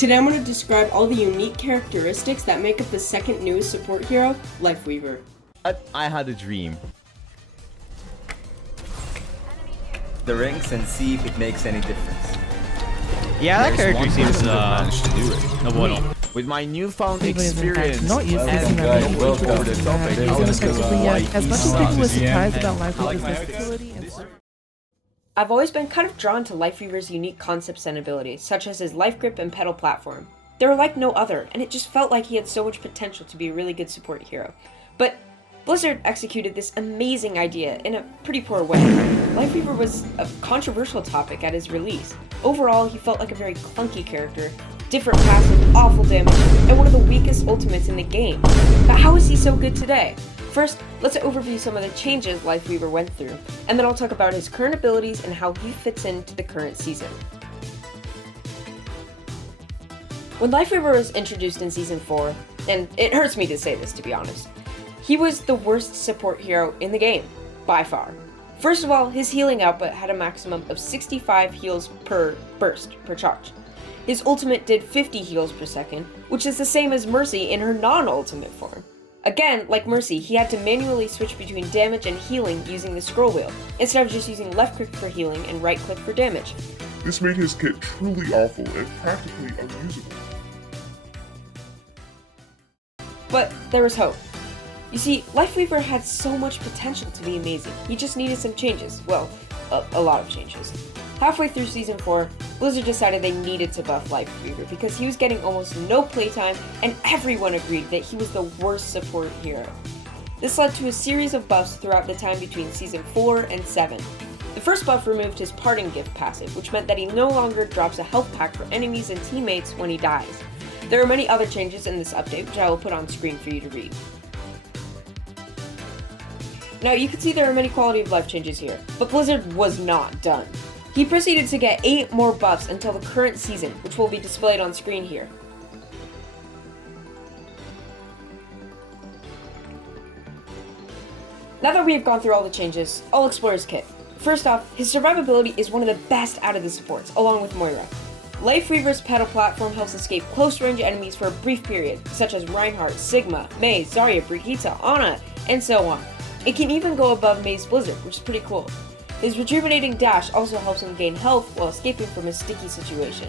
Today I'm going to describe all the unique characteristics that make up the second newest support hero, Lifeweaver. I had a dream. The rings and see if it makes any difference. Yeah, that There's character one seems person that managed to do it. no bueno. With my newfound People is in fact experience not used to and using that many over people the to topic, have I was effectively, as much as people were surprised about I like Lifeweaver's my versatility and I've always been kind of drawn to Lifeweaver's unique concepts and abilities, such as his life grip and pedal platform. They were like no other, and it just felt like he had so much potential to be a really good support hero. But Blizzard executed this amazing idea in a pretty poor way. Lifeweaver was a controversial topic at his release. Overall, he felt like a very clunky character, different passive, awful damage, and one of the weakest ultimates in the game. But how is he so good today? First, let's overview some of the changes Lifeweaver went through, and then I'll talk about his current abilities and how he fits into the current season. When Lifeweaver was introduced in Season 4, and it hurts me to say this to be honest, he was the worst support hero in the game, by far. First of all, his healing output had a maximum of 65 heals per burst, per charge. His ultimate did 50 heals per second, which is the same as Mercy in her non-ultimate form. Again, like Mercy, he had to manually switch between damage and healing using the scroll wheel, instead of just using left click for healing and right click for damage. This made his kit truly awful and practically unusable. But there was hope. You see, Lifeweaver had so much potential to be amazing. He just needed some changes. Well, a lot of changes. Halfway through Season 4, Blizzard decided they needed to buff Lifeweaver because he was getting almost no playtime and everyone agreed that he was the worst support hero. This led to a series of buffs throughout the time between Season 4 and 7. The first buff removed his Parting Gift passive, which meant that he no longer drops a health pack for enemies and teammates when he dies. There are many other changes in this update, which I will put on screen for you to read. Now, you can see there are many quality of life changes here, but Blizzard was not done. He proceeded to get 8 more buffs until the current season, which will be displayed on screen here. Now that we have gone through all the changes, I'll explore his kit. First off, his survivability is one of the best out of the supports, along with Moira. Lifeweaver's pedal platform helps escape close-range enemies for a brief period, such as Reinhardt, Sigma, Mei, Zarya, Brigitte, Ana, and so on. It can even go above Mei's Blizzard, which is pretty cool. His rejuvenating dash also helps him gain health while escaping from a sticky situation.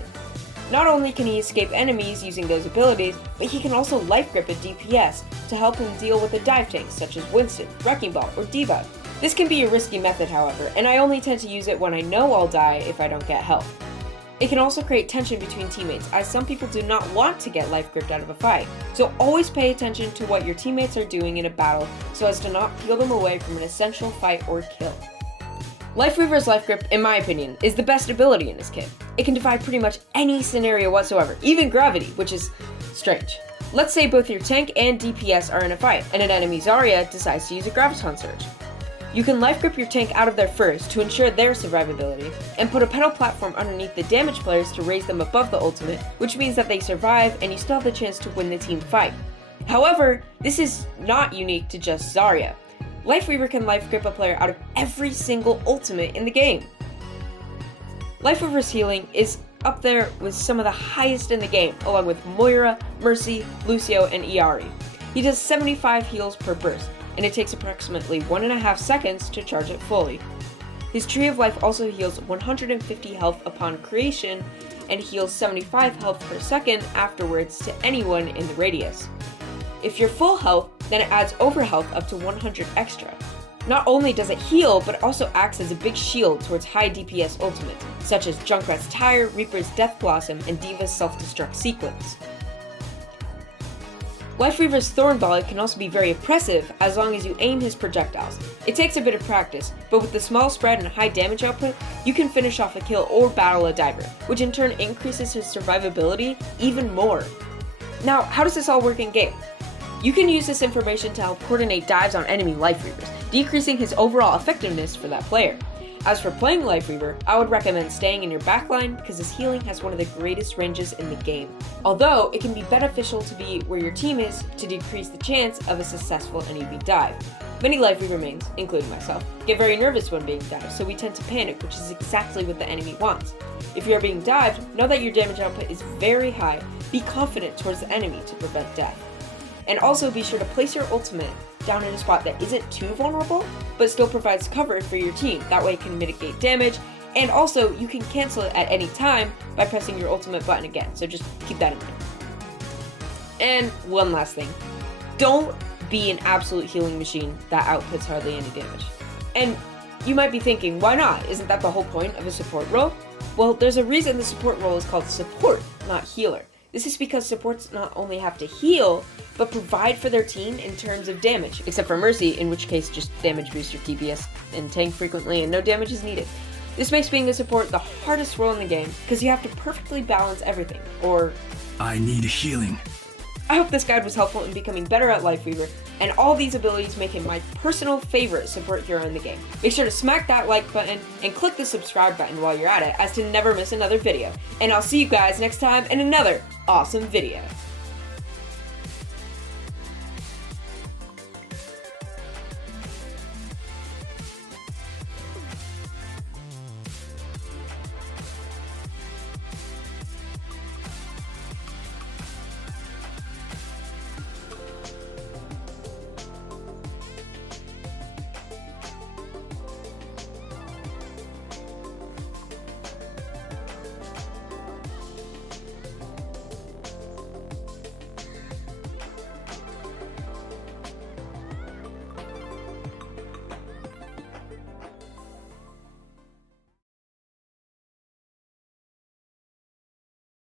Not only can he escape enemies using those abilities, but he can also life grip a DPS to help him deal with the dive tanks such as Winston, Wrecking Ball, or D.Va. This can be a risky method, however, and I only tend to use it when I know I'll die if I don't get health. It can also create tension between teammates, as some people do not want to get life gripped out of a fight, so always pay attention to what your teammates are doing in a battle so as to not peel them away from an essential fight or kill. Lifeweaver's life grip, in my opinion, is the best ability in this kit. It can defy pretty much any scenario whatsoever, even gravity, which is strange. Let's say both your tank and DPS are in a fight, and an enemy Zarya decides to use a Graviton Surge. You can life grip your tank out of there first to ensure their survivability, and put a pedal platform underneath the damage players to raise them above the ultimate, which means that they survive and you still have the chance to win the team fight. However, this is not unique to just Zarya. Lifeweaver can life grip a player out of every single ultimate in the game. Lifeweaver's healing is up there with some of the highest in the game, along with Moira, Mercy, Lucio, and Iari. He does 75 heals per burst, and it takes approximately 1.5 seconds to charge it fully. His Tree of Life also heals 150 health upon creation, and heals 75 health per second afterwards to anyone in the radius. If you're full health, then it adds over health up to 100 extra. Not only does it heal, but it also acts as a big shield towards high DPS ultimates, such as Junkrat's Tire, Reaper's Death Blossom, and D.Va's Self-Destruct Sequence. Lifeweaver's Thorn Volley can also be very oppressive as long as you aim his projectiles. It takes a bit of practice, but with the small spread and high damage output, you can finish off a kill or battle a diver, which in turn increases his survivability even more. Now, how does this all work in game? You can use this information to help coordinate dives on enemy Lifeweavers, decreasing his overall effectiveness for that player. As for playing Lifeweaver, I would recommend staying in your backline because his healing has one of the greatest ranges in the game. Although, it can be beneficial to be where your team is to decrease the chance of a successful enemy dive. Many Lifeweaver mains, including myself, get very nervous when being dived, so we tend to panic, which is exactly what the enemy wants. If you are being dived, know that your damage output is very high, be confident towards the enemy to prevent death. And also be sure to place your ultimate down in a spot that isn't too vulnerable, but still provides cover for your team. That way it can mitigate damage, and also you can cancel it at any time by pressing your ultimate button again, so just keep that in mind. And one last thing, don't be an absolute healing machine that outputs hardly any damage. And you might be thinking, why not? Isn't that the whole point of a support role? Well, there's a reason the support role is called support, not healer. This is because supports not only have to heal, but provide for their team in terms of damage, except for Mercy, in which case just damage boost your DPS and tank frequently and no damage is needed. This makes being a support the hardest role in the game, because you have to perfectly balance everything, or... I need healing. I hope this guide was helpful in becoming better at Lifeweaver, and all these abilities make him my personal favorite support hero in the game. Make sure to smack that like button and click the subscribe button while you're at it as to never miss another video. And I'll see you guys next time in another awesome video.